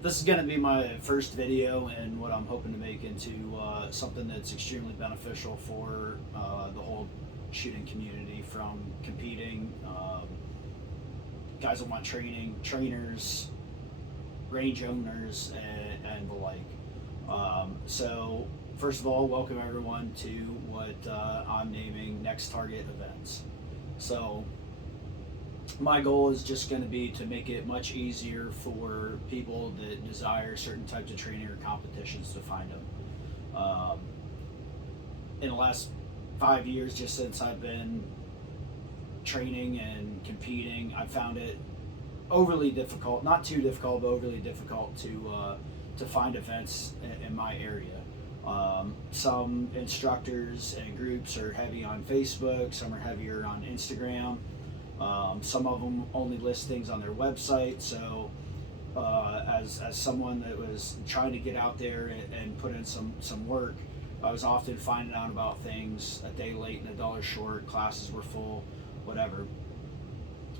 This is going to be my first video and what I'm hoping to make into something that's extremely beneficial for the whole shooting community, from competing, guys that want training, trainers, range owners, and the like. So first of all, welcome everyone to what I'm naming Next Target Events. So my goal is just going to be to make it much easier for people that desire certain types of training or competitions to find them. In the last 5 years, just since I've been training and competing, I've found it overly difficult, not too difficult, but overly difficult to find events in my area. Some instructors and groups are heavy on Facebook, some are heavier on Instagram. Some of them only list things on their website. So as someone that was trying to get out there and put in some work, I was often finding out about things a day late and $1 short, classes were full, whatever.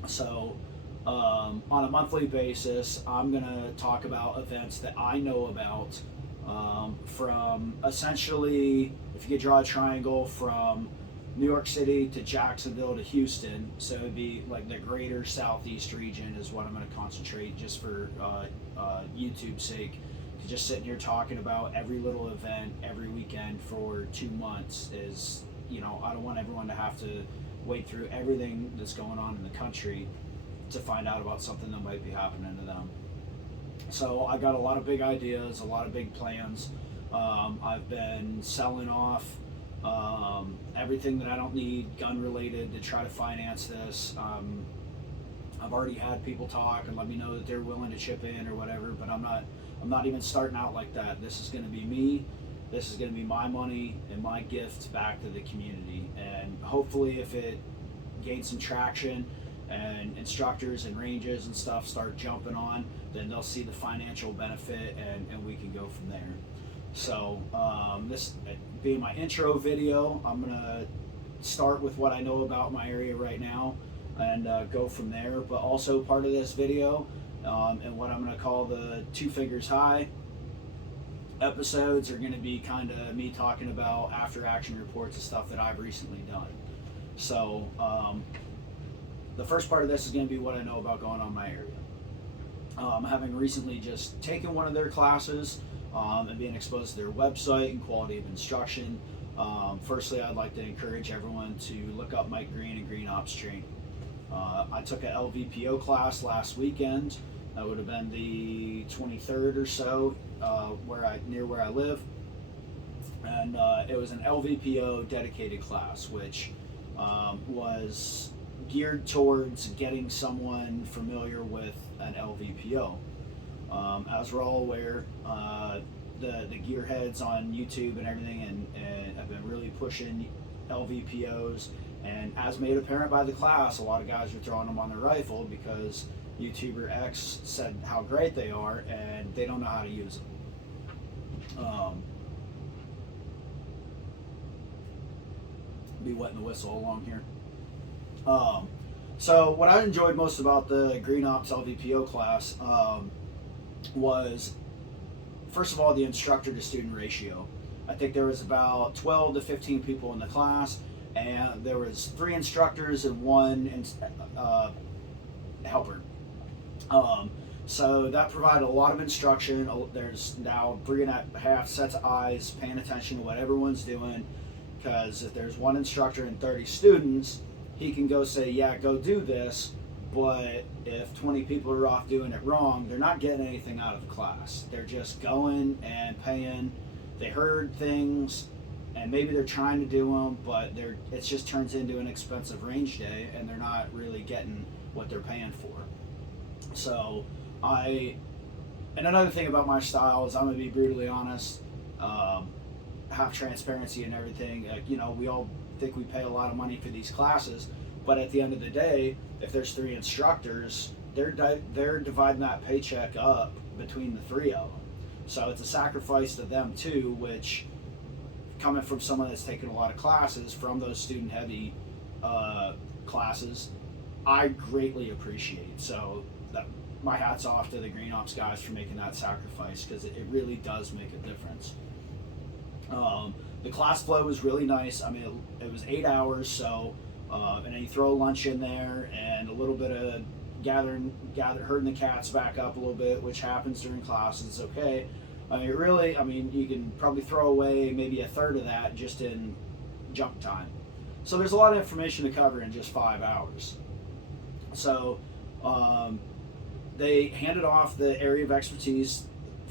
So on a monthly basis, I'm going to talk about events that I know about, from essentially, if you could draw a triangle from New York City to Jacksonville to Houston, so it'd be like the greater southeast region is what I'm going to concentrate, just for YouTube's sake. Just sitting here talking about every little event every weekend for 2 months is, I don't want everyone to have to wade through everything that's going on in the country to find out about something that might be happening to them. So I got a lot of big ideas, a lot of big plans. I've been selling off everything that I don't need gun related to try to finance this. I've already had people talk and let me know that they're willing to chip in or whatever, but I'm not even starting out like that. This is going to be me. This is going to be my money and my gift back to the community. And hopefully if it gains some traction and instructors and ranges and stuff start jumping on, then they'll see the financial benefit and we can go from there. So this being my intro video, I'm going to start with what I know about my area right now and go from there. But also part of this video and what I'm going to call the 2 Figures High episodes are going to be kind of me talking about after action reports and stuff that I've recently done. So the first part of this is going to be what I know about going on in my area. Having recently just taken one of their classes and being exposed to their website and quality of instruction. Firstly, I'd like to encourage everyone to look up Mike Green and Green Ops Training. I took a LVPO class last weekend. That would have been the 23rd or so, near where I live, and it was an LVPO dedicated class, which was geared towards getting someone familiar with an LVPO. As we're all aware, the gearheads on YouTube and everything and have been really pushing LVPOs, and as made apparent by the class, a lot of guys are throwing them on their rifle because YouTuber X said how great they are and they don't know how to use them. Be wetting the whistle along here. So what I enjoyed most about the Green Ops LVPO class was, first of all, the instructor to student ratio. I think there was about 12 to 15 people in the class, and there was 3 instructors and 1 helper. So that provided a lot of instruction. There's now 3.5 sets of eyes paying attention to what everyone's doing, because if there's 1 instructor and 30 students, he can go say, yeah, go do this, but if 20 people are off doing it wrong, they're not getting anything out of the class. They're just going and paying. They heard things, and maybe they're trying to do them, but it just turns into an expensive range day, and they're not really getting what they're paying for. So and another thing about my style is I'm going to be brutally honest, have transparency and everything. We all think we pay a lot of money for these classes, but at the end of the day, if there's 3 instructors, they're dividing that paycheck up between the 3 of them. So it's a sacrifice to them too, which, coming from someone that's taken a lot of classes from those student heavy classes, I greatly appreciate. So that, my hat's off to the Green Ops guys for making that sacrifice, because it really does make a difference. The class flow was really nice. I mean, it was 8 hours, so and then you throw a lunch in there and a little bit of herding the cats back up a little bit, which happens during classes. It's okay. I mean, you can probably throw away maybe a third of that just in jump time. So there's a lot of information to cover in just 5 hours. So they handed off the area of expertise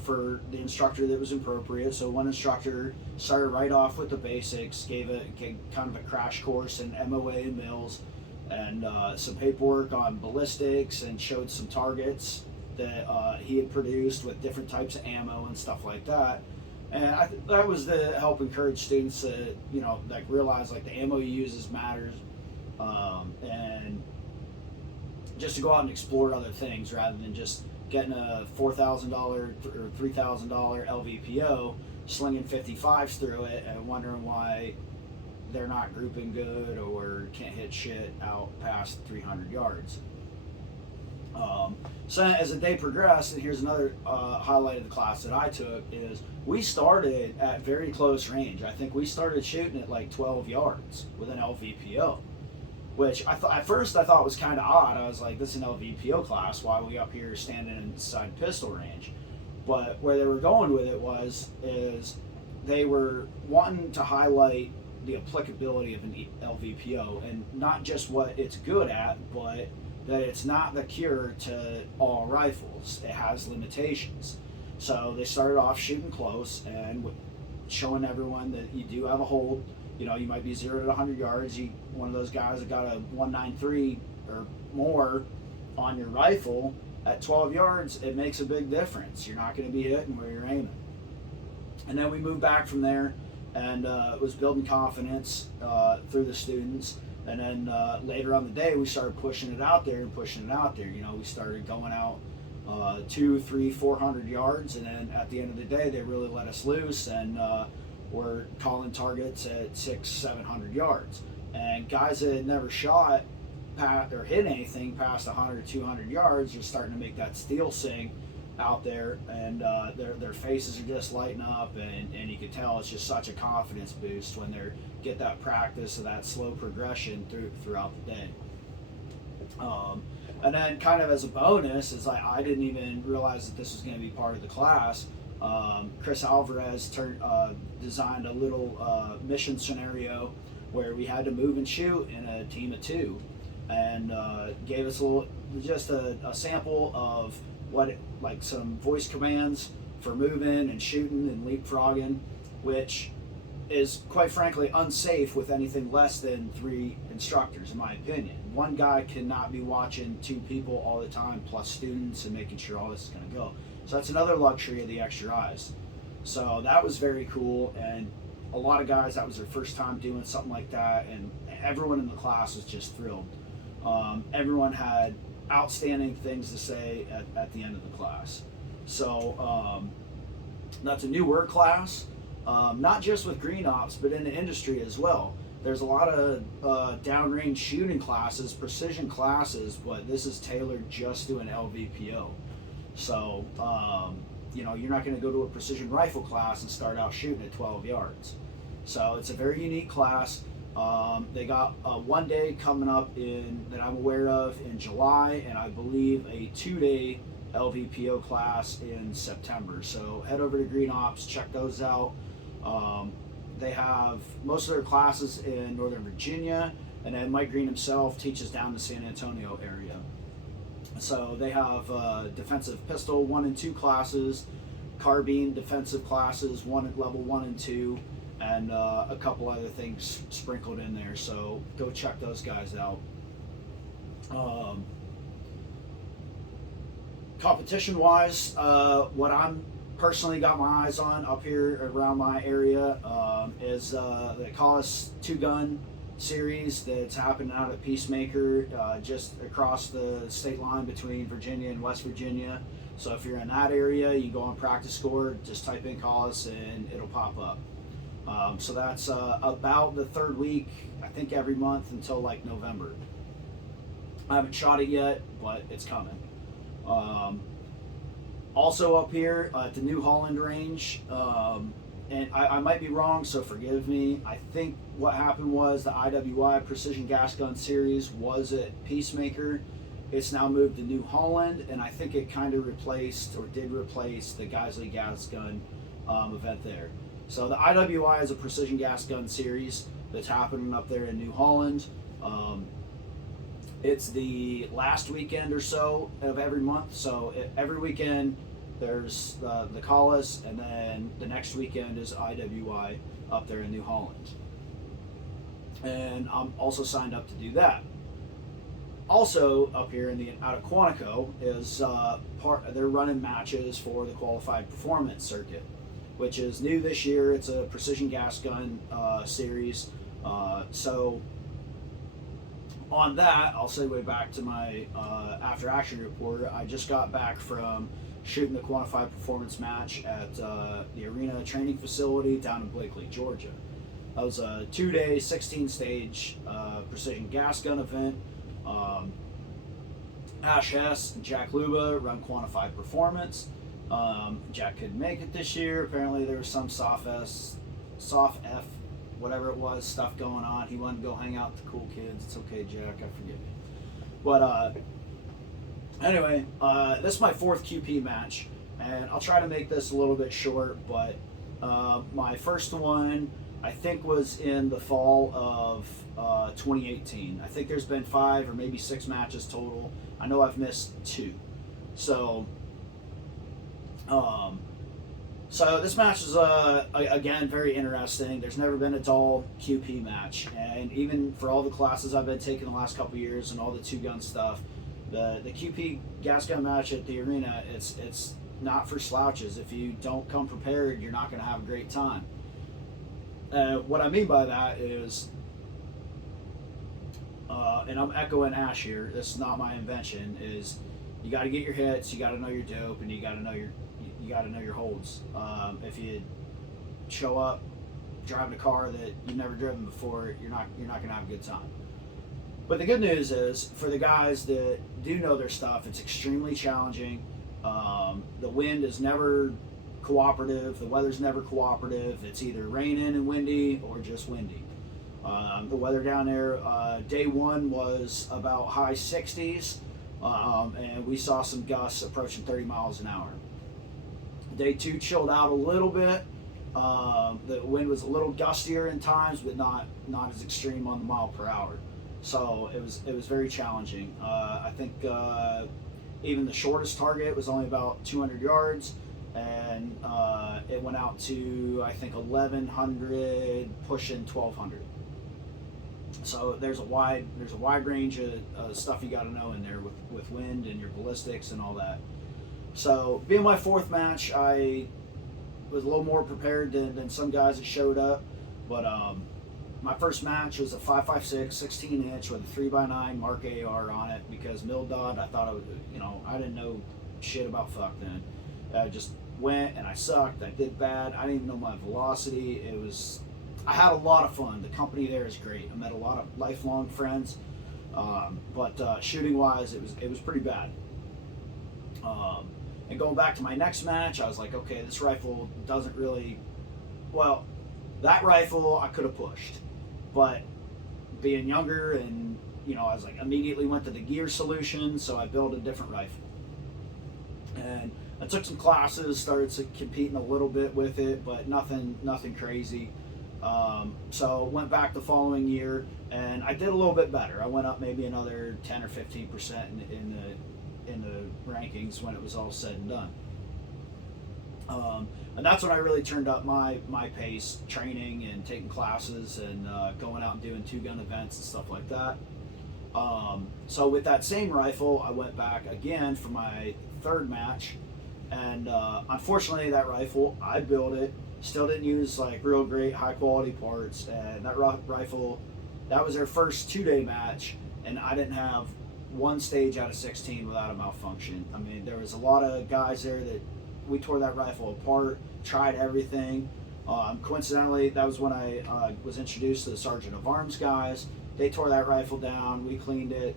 for the instructor that was appropriate. So one instructor started right off with the basics, gave kind of a crash course in MOA and mills, and some paperwork on ballistics, and showed some targets that he had produced with different types of ammo and stuff like that. And that was to help encourage students to, like, realize, like, the ammo you use matters, and just to go out and explore other things rather than just getting a $4,000 or $3,000 LVPO, slinging 55s through it and wondering why they're not grouping good or can't hit shit out past 300 yards. So as the day progressed, and here's another highlight of the class that I took, is we started at very close range. I think we started shooting at like 12 yards with an LVPO, which at first I thought was kind of odd. I was like, this is an LVPO class, why are we up here standing inside pistol range? But where they were going with it is they were wanting to highlight the applicability of an LVPO, and not just what it's good at, but that it's not the cure to all rifles. It has limitations. So they started off shooting close and showing everyone that you do have a hold. You might be 0 to 100 yards. One of those guys that got a 193 or more on your rifle at 12 yards, it makes a big difference. You're not going to be hitting where you're aiming. And then we moved back from there, and it was building confidence through the students. And then later on the day, we started pushing it out there. We started going out 200, 300, 400 yards, and then at the end of the day, they really let us loose, and we're calling targets at 600, 700 yards. And guys that had never shot or hit anything past 100, 200 yards are starting to make that steel sing out there, and their faces are just lighting up, and you can tell it's just such a confidence boost when they get that practice of that slow progression throughout the day. And then kind of as a bonus, is like, I didn't even realize that this was going to be part of the class. Chris Alvarez designed a little mission scenario where we had to move and shoot in a team of 2, and gave us a sample of like some voice commands for moving and shooting and leapfrogging, which is quite frankly unsafe with anything less than 3 instructors, in my opinion. One guy cannot be watching 2 people all the time, plus students, and making sure all this is going to go. So that's another luxury of the extra eyes. So that was very cool, and a lot of guys, that was their first time doing something like that, and everyone in the class was just thrilled. Everyone had outstanding things to say at the end of the class. So that's a new word class, not just with Green Ops, but in the industry as well. There's a lot of downrange shooting classes, precision classes, but this is tailored just to an LVPO. So you're not going to go to a precision rifle class and start out shooting at 12 yards. So it's a very unique class. They got one day coming up that I'm aware of in July, and I believe a 2-day LVPO class in September. So head over to Green Ops, check those out. They have most of their classes in Northern Virginia, and then Mike Green himself teaches down the San Antonio area. So they have defensive pistol 1 and 2 classes, carbine defensive classes, level 1 and 2, and a couple other things sprinkled in there. So go check those guys out. Competition wise, what I'm personally got my eyes on up here around my area is they call us 2-gun series that's happening out at Peacemaker, just across the state line between Virginia and West Virginia. So if you're in that area, you go on practice score, just type in call us and it'll pop up. So that's about the 3rd week, I think, every month until like November. I haven't shot it yet, but it's coming. Um, Also up here at the New Holland range, and I might be wrong, so forgive me. I think what happened was the IWI Precision Gas Gun Series was at Peacemaker. It's now moved to New Holland, and I think it kind of replaced, or did replace, the Geisley Gas Gun event there. So the IWI is a Precision Gas Gun Series that's happening up there in New Holland. It's the last weekend or so of every month. So every weekend there's the Collis, and then the next weekend is IWI up there in New Holland. And I'm also signed up to do that. Also up here out of Quantico is they're running matches for the Qualified Performance Circuit, which is new this year. It's a precision gas gun series. So on that, I'll segue back to my after action report. I just got back from shooting the Quantified Performance match at the Arena Training Facility down in Blakely, Georgia. That was a 2-day, 16-stage precision gas gun event. Ash Hess and Jack Luba run Quantified Performance. Jack couldn't make it this year. Apparently there was some soft F, whatever it was, stuff going on. He wanted to go hang out with the cool kids. It's okay, Jack, I forgive you. But anyway, this is my 4th QP match, and I'll try to make this a little bit short, but my first one I think was in the fall of 2018. I think there's been 5 or maybe 6 matches total. I know I've missed 2. So this match is again very interesting. There's never been a dull QP match, and even for all the classes I've been taking the last couple of years and all the 2-gun stuff, the QP gas gun match at the arena, it's not for slouches. If you don't come prepared, you're not going to have a great time. What I mean by that is, and I'm echoing Ash here, this is not my invention, is you got to get your hits, you got to know your dope, and you got to know your holds. If you show up driving a car that you've never driven before, you're not going to have a good time. But the good news is, for the guys that do know their stuff, it's extremely challenging. The wind is never cooperative. The weather's never cooperative. It's either raining and windy or just windy. The weather down there, day 1 was about high 60s, and we saw some gusts approaching 30 miles an hour. Day 2 chilled out a little bit. The wind was a little gustier in times, but not as extreme on the mile per hour. So it was very challenging. I think even the shortest target was only about 200 yards, and it went out to, I think, 1,100, pushing 1,200. So there's a wide range of stuff you got to know in there with wind and your ballistics and all that. So being my 4th match, I was a little more prepared than some guys that showed up. But my first match was a 5.56 16-inch with a 3x9 Mark AAR on it, because Mildod, I thought I didn't know shit about fuck then. I just went and I sucked. I did bad. I didn't even know my velocity. I had a lot of fun. The company there is great. I met a lot of lifelong friends, but shooting wise, it was pretty bad. And going back to my next match, I was like, okay, this rifle doesn't really, well, that rifle I could have pushed, but being younger and, I was like, immediately went to the gear solution, so I built a different rifle. And I took some classes, started competing a little bit with it, but nothing crazy. So went back the following year, and I did a little bit better. I went up maybe another 10 or 15% in the rankings when it was all said and done. And that's when I really turned up my pace, training and taking classes and going out and doing 2-gun events and stuff like that. So with that same rifle, I went back again for my 3rd match, and unfortunately that rifle, I built it, still didn't use like real great high quality parts, and that rifle, that was their first 2-day match, and I didn't have 1 stage out of 16 without a malfunction. I mean, there was a lot of guys there that we tore that rifle apart, tried everything. Coincidentally, that was when I was introduced to the Sergeant of Arms guys. They tore that rifle down, we cleaned it,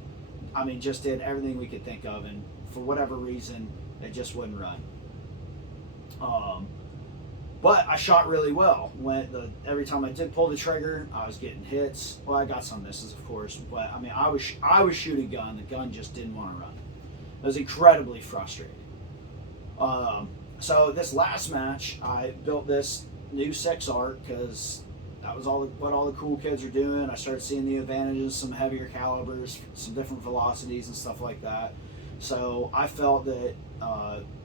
I mean, just did everything we could think of, and for whatever reason, it just wouldn't run. But I shot really well. Every time I did pull the trigger, I was getting hits. Well, I got some misses, of course, but I mean, I was shooting gun. The gun just didn't want to run. It was incredibly frustrating. So this last match, I built this new 6 arc because that was what all the cool kids are doing. I started seeing the advantages, some heavier calibers, some different velocities and stuff like that. So I felt that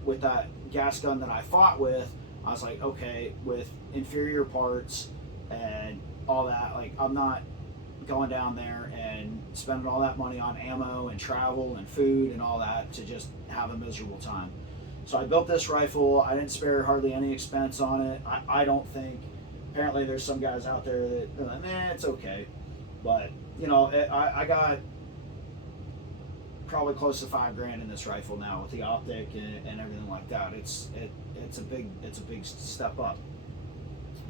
with that gas gun that I fought with, I was like, okay, with inferior parts and all that, like I'm not going down there and spending all that money on ammo and travel and food and all that to just have a miserable time. So I built this rifle. I didn't spare hardly any expense on it. I don't think. Apparently there's some guys out there that are like, it's okay. But, you know, I got probably close to $5,000 in this rifle now with the optic and everything like that. It's a big step up.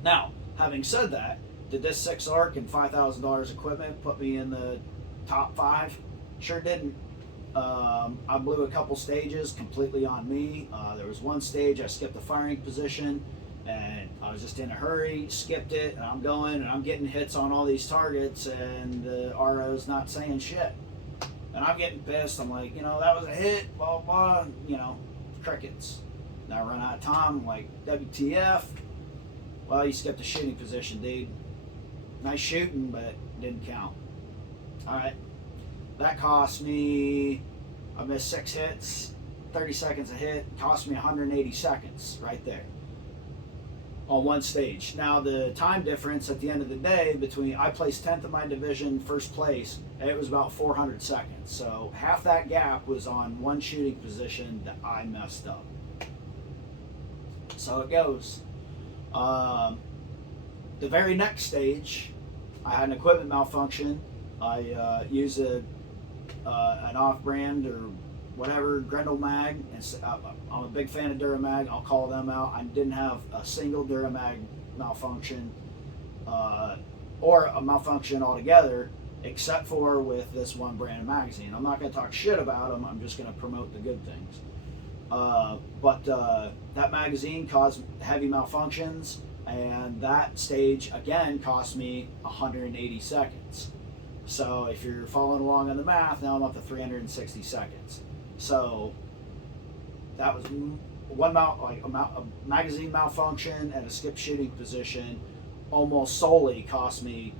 Now, having said that, did this 6 arc and $5,000 equipment put me in the top 5? Sure didn't. I blew a couple stages completely on me. There was one stage I skipped the firing position, and I was just in a hurry, skipped it, and I'm going, and I'm getting hits on all these targets, and the RO's not saying shit. And I'm getting pissed. I'm like, that was a hit, blah, blah, crickets. And I run out of time. I'm like, WTF? Well, you skipped the shooting position, dude. Nice shooting, but didn't count. All right. That cost me, I missed 6 hits, 30 seconds a hit, cost me 180 seconds right there on one stage. Now the time difference at the end of the day I placed 10th in my division, first place, and it was about 400 seconds. So half that gap was on one shooting position that I messed up. So it goes. The very next stage, I had an equipment malfunction. I used an off-brand or whatever Grendel mag. I'm a big fan of Duramag. I'll call them out. I didn't have a single Duramag malfunction or a malfunction altogether, except for with this one brand of magazine. I'm not going to talk shit about them. I'm just going to promote the good things. But that magazine caused heavy malfunctions, and that stage again cost me 180 seconds. So if you're following along on the math, now I'm up to 360 seconds. So that was a magazine malfunction and a skip shooting position almost solely cost me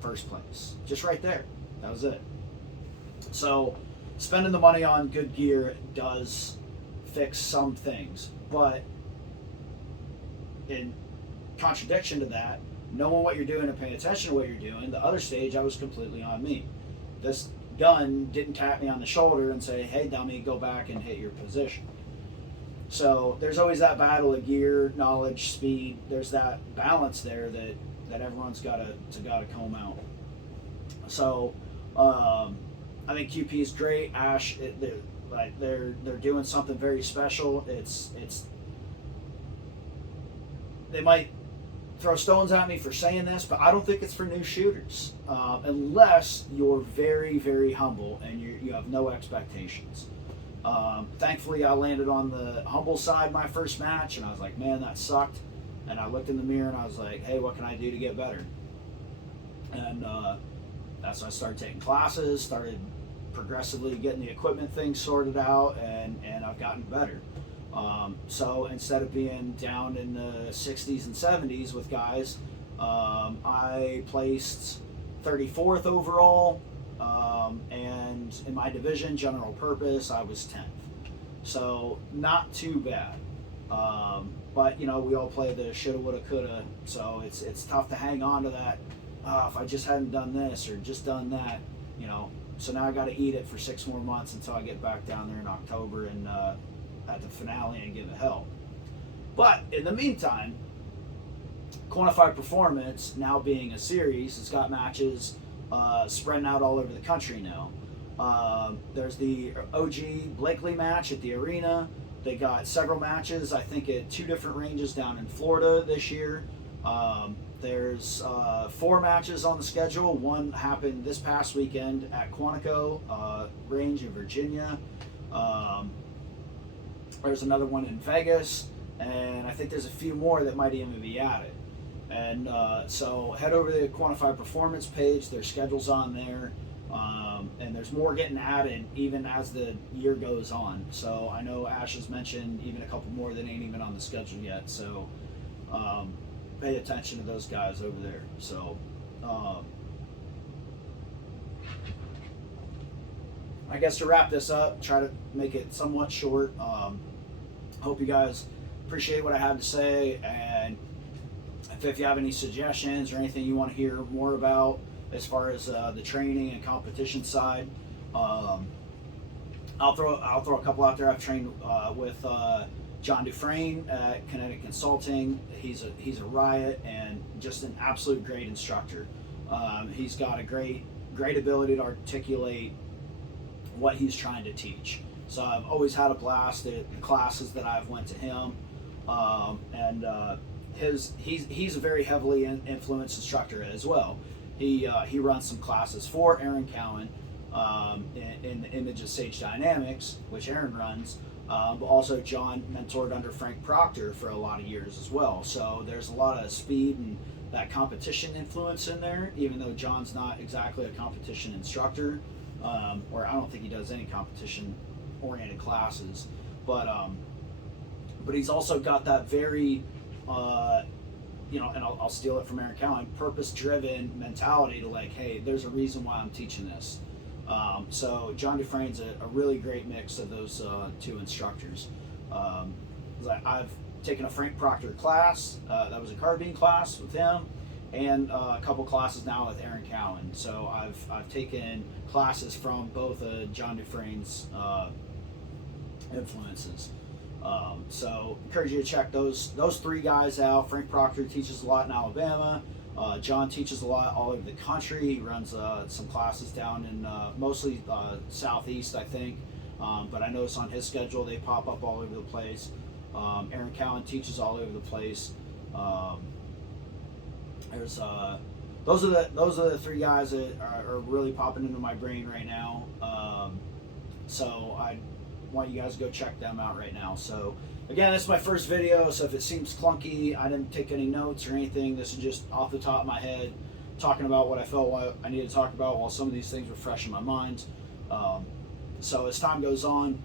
first place. Just right there. That was it. So spending the money on good gear does fix some things, but in contradiction to that, knowing what you're doing and paying attention to what you're doing, the other stage I was completely on me. This gun didn't tap me on the shoulder and say, hey dummy, go back and hit your position. So there's always that battle of gear, knowledge, speed. There's that balance there that everyone's got to comb out. So I think QP is great. Ash, they're doing something very special. It's they might throw stones at me for saying this, but I don't think it's for new shooters, unless you're very, very humble and you have no expectations. Thankfully, I landed on the humble side my first match, and I was like, man, that sucked. And I looked in the mirror and I was like, hey, what can I do to get better? And that's when I started taking classes, started progressively getting the equipment thing sorted out, and I've gotten better. So instead of being down in the 60s and 70s with guys, I placed 34th overall, and in my division, general purpose, I was 10th. So not too bad. But we all play the shoulda, woulda, coulda. So it's tough to hang on to that. If I just hadn't done this or just done that, So now I got to eat it for 6 more months until I get back down there in October and at the finale and give it hell. But in the meantime, Quantified Performance, now being a series, it's got matches spreading out all over the country now. There's the OG Blakely match at the arena. They got several matches, I think, at 2 different ranges down in Florida this year. There's 4 matches on the schedule. One happened this past weekend at Quantico Range in Virginia. There's another one in Vegas, and I think there's a few more that might even be added. And so head over to the Quantified Performance page. Their schedule's on there, and there's more getting added even as the year goes on. So I know Ash has mentioned even a couple more that ain't even on the schedule yet. So pay attention to those guys over there. So I guess to wrap this up, try to make it somewhat short. Hope you guys appreciate what I had to say, and if you have any suggestions or anything you want to hear more about as far as the training and competition side, I'll throw a couple out there. I've trained with John Dufresne at Kinetic Consulting. He's a riot and just an absolute great instructor. He's got a great ability to articulate what he's trying to teach. So I've always had a blast at the classes that I've went to him, and he's a very heavily influenced instructor as well. He runs some classes for Aaron Cowan in the Image of Sage Dynamics, which Aaron runs, but also John mentored under Frank Proctor for a lot of years as well. So there's a lot of speed and that competition influence in there, even though John's not exactly a competition instructor, or I don't think he does any competition-oriented classes, but he's also got that very, and I'll steal it from Aaron Cowan, purpose-driven mentality to like, hey, there's a reason why I'm teaching this. So John Dufresne's a really great mix of those 2 instructors. I've taken a Frank Proctor class, that was a carbine class with him, and a couple classes now with Aaron Cowan. So I've taken classes from both John Dufresne's influences. So encourage you to check those 3 guys out. Frank Proctor teaches a lot in Alabama. John teaches a lot all over the country. He runs some classes down in mostly southeast, I think. But I notice on his schedule they pop up all over the place. Aaron Cowan teaches all over the place. There's those are the 3 guys that are really popping into my brain right now. So I want you guys to go check them out right now. So again, this is my first video, so if it seems clunky, I didn't take any notes or anything. This is just off the top of my head, talking about what I felt I needed to talk about while some of these things were fresh in my mind. So as time goes on,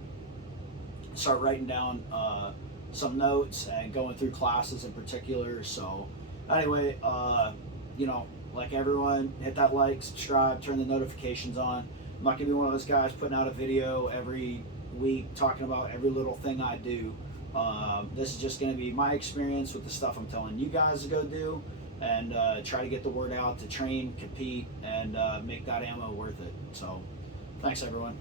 start writing down some notes and going through classes in particular. So anyway, like everyone, hit that like, subscribe, turn the notifications on. I'm not gonna be one of those guys putting out a video every week talking about every little thing I do. This is just going to be my experience with the stuff I'm telling you guys to go do, and try to get the word out to train, compete, and make that ammo worth it. So thanks everyone.